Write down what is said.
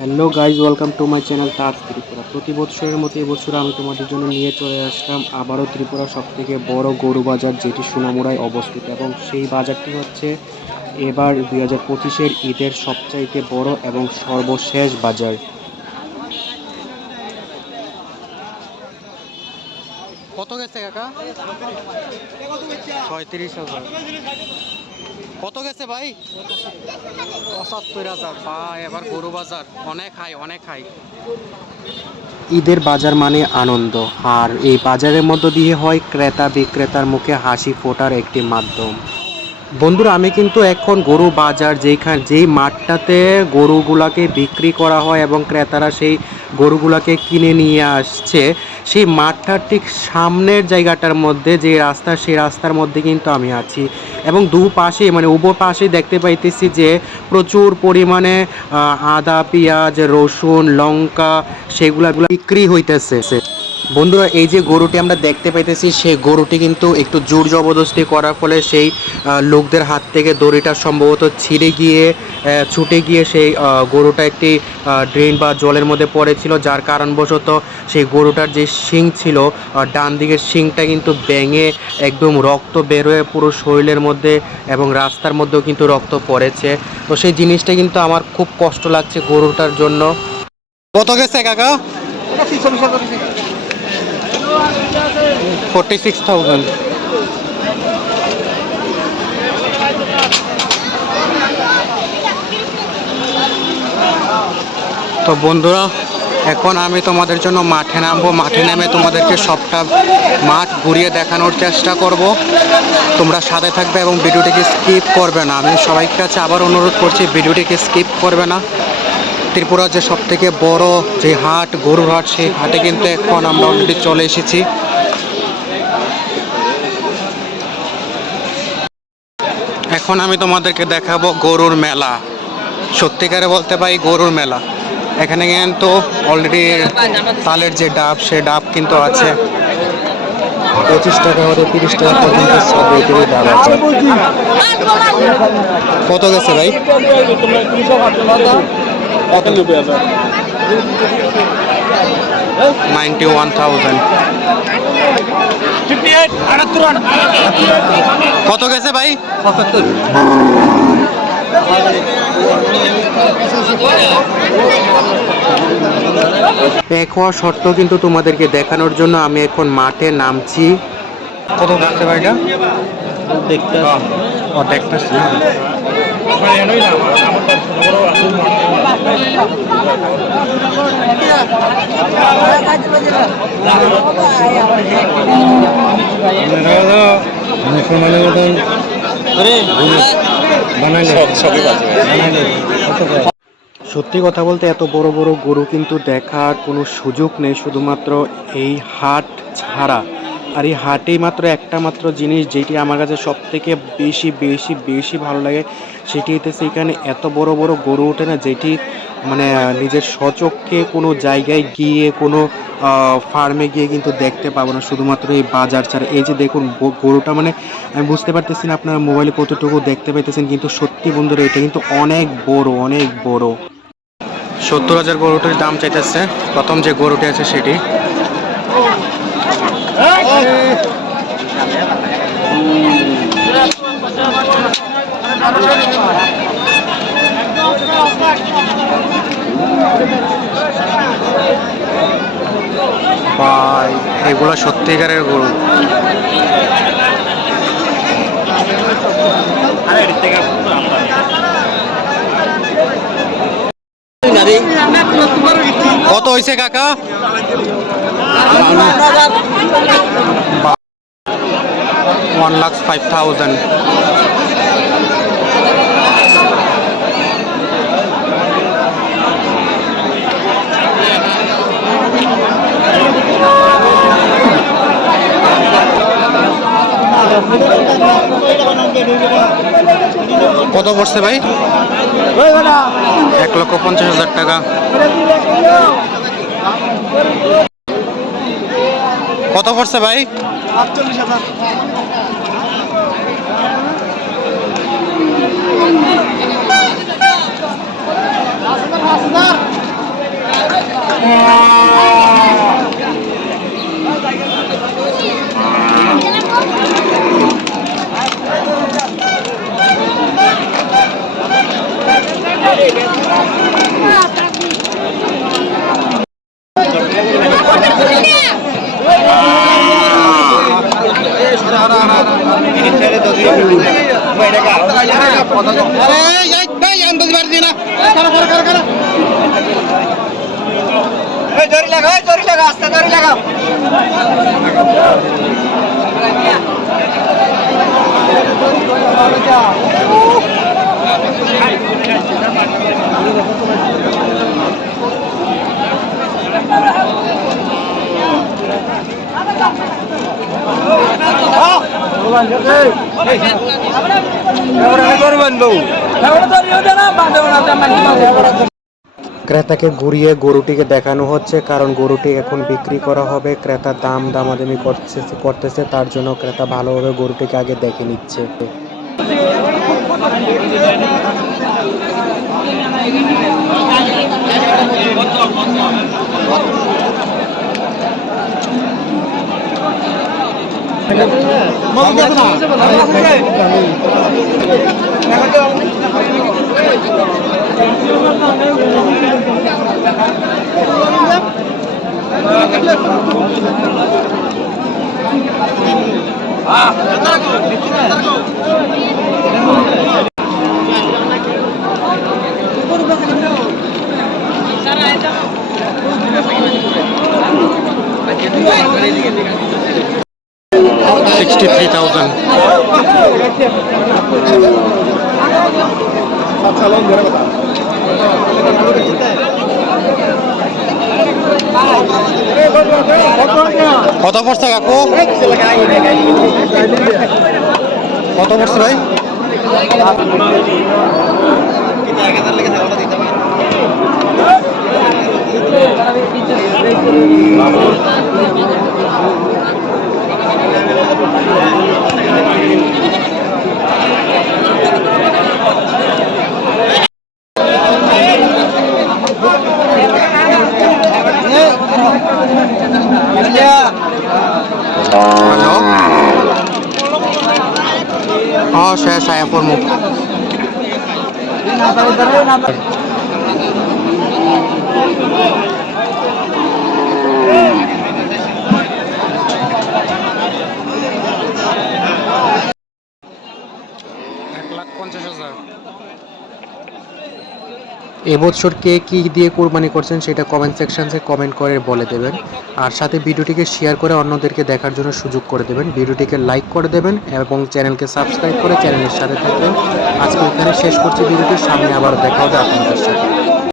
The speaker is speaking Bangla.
Hello guys, welcome to my channel Taj Tripura. প্রতি বছরের মতো এবছর আমি তোমাদের জন্য নিয়ে চলে আসলাম আবারও ত্রিপুরার সবথেকে বড় গরু বাজার, যেটি সোনামুড়ায় অবস্থিত। এবং সেই বাজারটি হচ্ছে এবার 2025-এর ঈদের সবচাইতে বড় এবং সর্বশেষ বাজার। কত গেছে কাকা? 35,000। কত গেছে ভাই? 75,000। ভাই এবার গরু বাজার অনেক হাই, অনেক হাই। ঈদের বাজার মানে আনন্দ, আর এই বাজারের মধ্য দিয়ে হয় ক্রেতা বিক্রেতার মুখে হাসি ফোটার একটি মাধ্যম। বন্ধুরা, আমি কিন্তু এখন গরু বাজার, যেই মাঠটাতে গরুগুলাকে বিক্রি করা হয় এবং ক্রেতারা সেই গরুগুলাকে কিনে নিয়ে আসছে, সেই মাঠটার ঠিক সামনের জায়গাটার মধ্যে যে রাস্তা, সেই রাস্তার মধ্যে কিন্তু আমি আছি। এবং দুপাশে মানে উভয় পাশে দেখতে পাইতেছি যে প্রচুর পরিমাণে আদা, পেঁয়াজ, রসুন, লঙ্কা সেগুলা বিক্রি হইতেছে। বন্ধুরা, এই যে গরুটি আমরা দেখতে পাইতেছি, সেই গরুটি কিন্তু একটু জোর জবরদস্তি করার ফলে সেই লোকদের হাত থেকে দড়িটা সম্ভবত ছিঁড়ে গিয়ে ছুটে গিয়ে সেই গরুটা একটি ড্রেন বা জলের মধ্যে পড়েছিল, যার কারণবশত সেই গরুটার যে শিং ছিল, ডান দিকের শিংটা কিন্তু ভেঙে একদম রক্ত বের হয়ে পুরো শরীরের মধ্যে এবং রাস্তার মধ্যেও কিন্তু রক্ত পড়েছে। তো সেই জিনিসটা কিন্তু আমার খুব কষ্ট লাগছে গরুটার জন্য। কত গেছে কাকা? 46,000। তো বন্ধুরা, এখন আমি তোমাদের জন্য মাঠে নামবো। মাঠে নেমে তোমাদেরকে সবটা মাঠ ঘুরিয়ে দেখানোর চেষ্টা করব। তোমরা সাথে থাকবে এবং ভিডিওটিকে স্কিপ করবে না। আমি সবাইকে কাছে আবার অনুরোধ করছি, ভিডিওটিকে স্কিপ করবে না। ত্রিপুরার যে সবথেকে বড় যে হাট, গরুর হাট, সেই হাটে কিন্তু এখন আমরা অলরেডি চলে এসেছি। এখন আমি তোমাদেরকে দেখাবো গরুর মেলা। সত্যিকারে বলতে পারি গরুর মেলা। এখানে কিন্তু অলরেডি তালের যে ডাব, সে ডাব কিন্তু আছে 25 টাকা হতে 30 টাকা পর্যন্ত সব রেটেরই ডাব আছে। কত গেছে ভাই? 91,000। কত গেছে ভাই? 75। এক হওয়া সত্ত্বেও কিন্তু তোমাদেরকে দেখানোর জন্য আমি এখন মাঠে নামছি। কত গেছে ভাইটা? দেখতেছি না। সত্যি কথা বলতে এত বড় বড় গরু কিন্তু দেখার কোনো সুযোগ নেই, শুধুমাত্র এই হাট ছাড়া। আর এই হাটেই মাত্র একটা মাত্র জিনিস যেটি আমার কাছে সব থেকে বেশি বেশি বেশি ভালো লাগে, সেটি হইতেছে এখানে এত বড় বড় গরু ওঠে না, যেটি মানে নিজের স্বচক্ষে কোনো জায়গায় গিয়ে কোনো ফার্মে গিয়ে কিন্তু দেখতে পাবো না, শুধুমাত্র এই বাজার ছাড়া। এই যে দেখুন গরুটা, মানে আমি বুঝতে পারতেছি না আপনারা মোবাইলে কতটুকু দেখতে পাইতেছেন, কিন্তু সত্যি বন্ধুরা এটা কিন্তু অনেক বড়, অনেক বড়। 70,000 গরুটির দাম চাইতেছে। প্রথম যে গরুটি আছে সেটি। ভাই এগুলো সত্যিকারের গরু। কত হয়েছে কাকা? 1,05,000। কত পড়ছে ভাই? 1,50,000 টাকা। কত পড়ছে ভাই? 48,000। ক্রেতাকে ঘুরিয়ে গরুটিকে দেখানো হচ্ছে, কারণ গরুটি এখন বিক্রি করা হবে। ক্রেতা দামাদামি করতেছে, তার জন্য ক্রেতা ভালোভাবে গরুটিকে আগে দেখে নিচ্ছে। কত পড়ছে কাকু? কত পড়ছে ভাই? হ্যালো, শেষ আয়াপুর মুখ। এবছর কে কি দিয়ে কোরবানি করছেন সেটা কমেন্ট সেকশনে কমেন্ট করে বলে দেবেন। আর সাথে ভিডিওটিকে শেয়ার করে অন্যদেরকে দেখার জন্য সুযোগ করে দেবেন। ভিডিওটিকে লাইক করে দেবেন এবং চ্যানেলকে সাবস্ক্রাইব করে চ্যানেলের সাথে থাকবেন। আজকে এখানে শেষ করছি ভিডিওটি, সামনে আবার দেখা হবে আপনাদের সাথে।